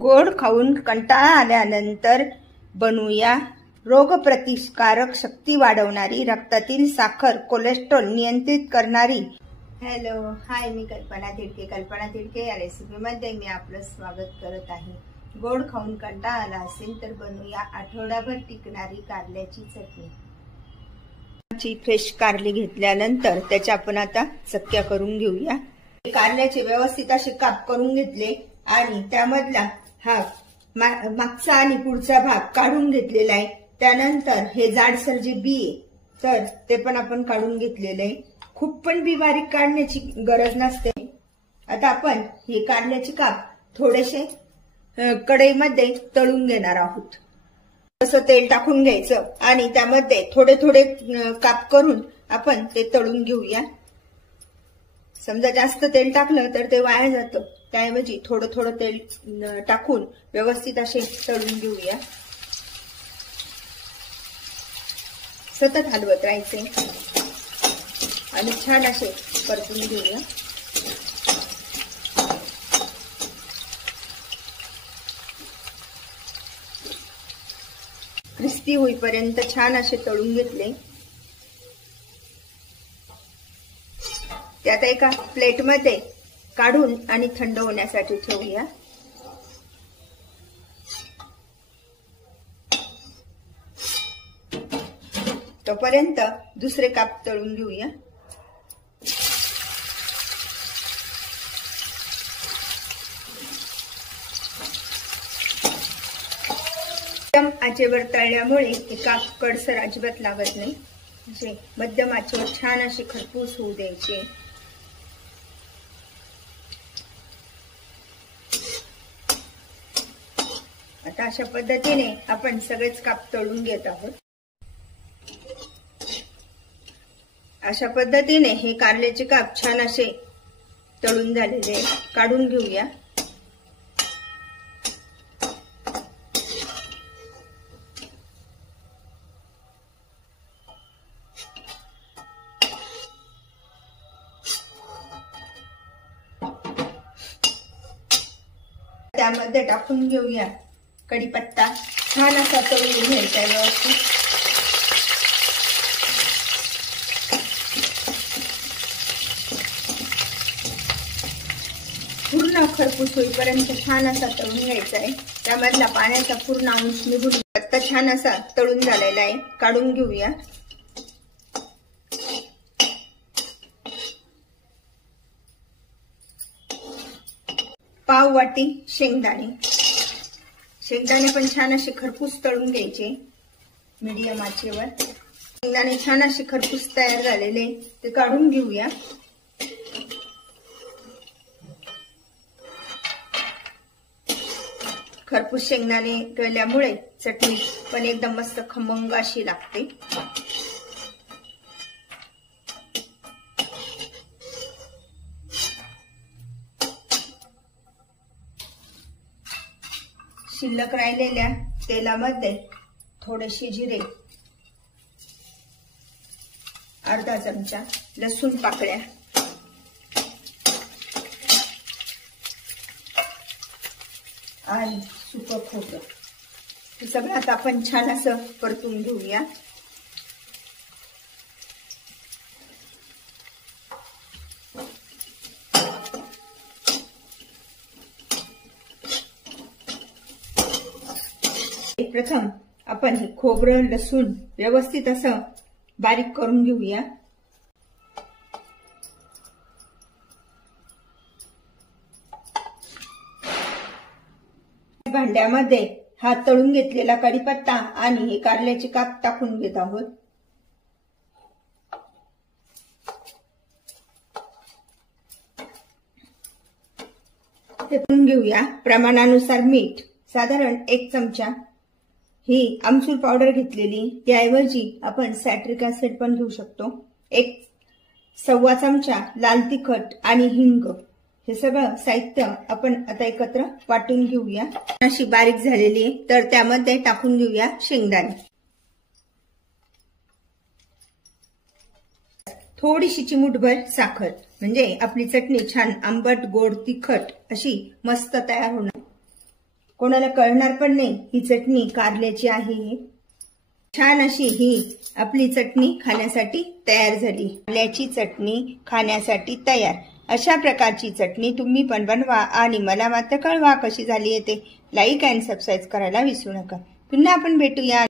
गोड खाऊन कंटाळा आल्यानंतर बनवूया रोगप्रतिकारक शक्ती वाढवणारी, रक्तातील साखर कोलेस्ट्रॉल नियंत्रित करणारी। हॅलो हाय, मी कल्पना तिडके। कल्पना तिडके या रेसिपीमध्ये मी आपलं स्वागत करत आहे। गोड खाऊन कंटाळा आला असेल तर बनवूया आठवडाभर टिकणारी कारल्याची चटणी। फ्रेश कारली घेतल्यानंतर त्याच्या आपण आता चक्क्या करून घेऊया। कारल्याचे व्यवस्थित असे काप करून घेतले आणि त्यामधला हा मागचा आणि पुढचा भाग काढून घेतलेला आहे। त्यानंतर हे जाडसर जे बी आहे तर ते पण आपण काढून घेतलेले आहे। खूप पण बी बारीक काढण्याची गरज नसते। आता आपण हे कारल्याचे काप थोडेसे कढईमध्ये तळून घेणार आहोत। असं तेल टाकून घ्यायचं आणि त्यामध्ये थोडे थोडे काप करून आपण ते तळून घेऊया। समजा जास्त तेल टाकलं तर ते वाया जातं, त्याऐवजी थोडं थोडं तेल टाकून व्यवस्थित असे तळून घेऊया। सतत हलवत राहायचे आणि छान असे परतून घेऊया। क्रिस्पी होईपर्यंत छान असे तळून घेतले। त्यात एका प्लेटमध्ये काढून आणि थंड होण्यासाठी ठेवूया। तोपर्यंत दुसरे काप तळून घेऊया। मध्यम आचेवर तळल्यामुळे हे काप कडसर अजिबात लागत नाही। असे मध्यम आचेवर छान असे खरपूस होऊ द्यायचे। आता अशा पद्धतीने आपण सगळेच काप तळून घेत आहोत। अशा पद्धतीने हे कारल्याचे काप छान असे तळून झालेले काढून घेऊया। त्यामध्ये टाकून घेऊया कढीपत्ता, छान असा तळून घ्यायचा व्यवस्थित। पूर्ण खरपूस होईपर्यंत छान असा तळून घ्यायचा आहे। त्यामधला पाण्याचा पूर्ण अंश निघून कढीपत्ता छान असा तळून झालेला आहे, काढून घेऊया। पाव वाटी शेंगदाणे, शेंगदाणे पण छान असे खरपूस तळून घ्यायचे मीडियम आचेवर। शेंगदाणे छान असे खरपूस तयार झालेले ते काढून घेऊया। खरपूस शेंगदाणे तळल्यामुळे चटणी पण एकदम मस्त खमंग अशी लागते। शिल्लक राहिलेल्या तेलामध्ये थोडेसे जिरे, अर्धा चमचा लसूण पाकळ्या आणि सुकं खोबरं हे सगळं आता आपण छान असं परतून घेऊया। प्रथम आपण हे खोबरं लसूण व्यवस्थित असं बारीक करून घेऊया। भांड्यामध्ये हा तळून घेतलेला कढीपत्ता आणि हे कारल्याचे काप टाकून घेत आहोत। हे करून घेऊया। प्रमाणानुसार मीठ, साधारण 1 चमचा ही आमचूर पावडर घेतलेली, त्याऐवजी आपण सॅट्रिक ऍसिड पण घेऊ शकतो। 1.25 चमचा लाल तिखट आणि हिंग हे सगळं साहित्य आपण आता एकत्र वाटून घेऊया। अशी बारीक झालेली आहे तर त्यामध्ये टाकून घेऊया शेंगदाणे। थोडीशी चिमूटभर साखर, म्हणजे आपली चटणी छान आंबट गोड तिखट अशी मस्त तयार होणार। कोणाला कळणार पण नाही ही चटणी कारल्याची आहे। छान अशी ही आपली चटणी खाण्यासाठी तयार झाली। कारल्याची चटणी खाण्यासाठी तयार। अशा प्रकारची चटणी तुम्ही पण बनवा आणि मला मात्र कळवा कशी झाली आहे ते। लाईक अँड सबस्क्राईब करायला विसरू नका। पुन्हा आपण भेटूया।